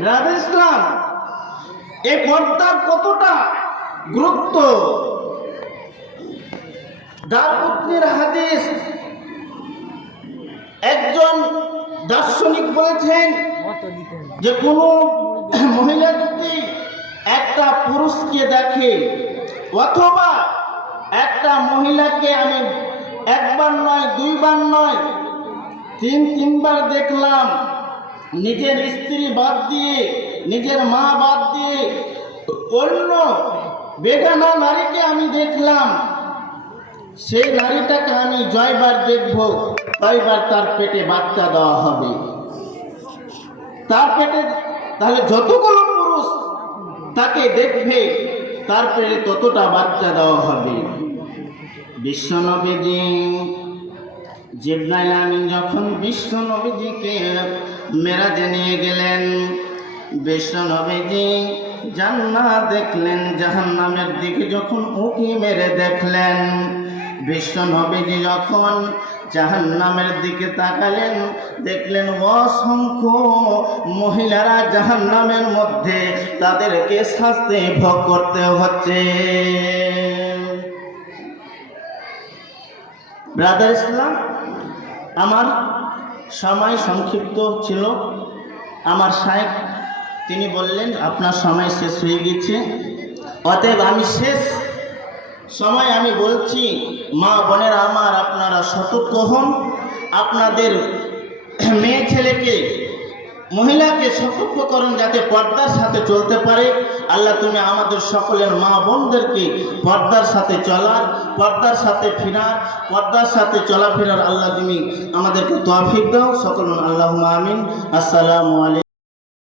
Brother ইসলাম, এই পর্দার কতটা গুরুত্ব। দারকুতনির হাদিস, একজন দার্শনিক বলেছেন যে কোনো মহিলা যদি একটা পুরুষকে দেখে অথবা একটা মহিলাকে আমি একবার নয় দুইবার নয় তিনবার দেখলাম, নিজের স্ত্রী বাদ দিয়ে নিজের মা বাদ দিয়ে অন্য বেগানা নারীকে আমি দেখলাম, সেই নারীটাকে আমি জয়বার দেখব, কয়বার তার পেটে বাচ্চা দেওয়া হবে। তার পেটে তাহলে যতগুলো পুরুষ তাকে দেখবে তার পেটে ততটা বাচ্চা দেওয়া হবে। বিশ্বনবীজি জিবরাইল আমিন যখন বিশ্বনবীজিকে মেরাজে নিয়ে গেলেন, বিশ্বনবীজি জান্নাত দেখলেন, জাহান্নামের দিকে যখন উঁকি মেরে দেখলেন, বিশ্বনবীজি যখন জাহান্নামের দিকে তাকালেন, দেখলেন অসংখ্য মহিলারা জাহান্নামের মধ্যে, তাদেরকে শাস্তি ভোগ করতে হচ্ছে। ব্রাদার ইসলাম, আমার সময় সংক্ষিপ্ত ছিল। আমার শায়েখ তিনি বললেন আপনার সময় শেষ হয়ে গেছে, অতএব আমি শেষ সময় আমি বলছি, মা বোনেরা আমার, আপনারা সতর্ক হন, আপনাদের মেয়ে ছেলেকে মহিলাকে সতর্ক করুন যাতে পর্দার সাথে চলতে পারে। আল্লাহ তুমি আমাদের সকলের মা বোনদেরকে পর্দার সাথে চলার, পর্দার সাথে ফিরার, পর্দার সাথে চলাফেরার আল্লাহ তুমি আমাদেরকে তৌফিক দাও। সকল আল্লাহুম্মা আমিন। আসসালামু আলাইকুম।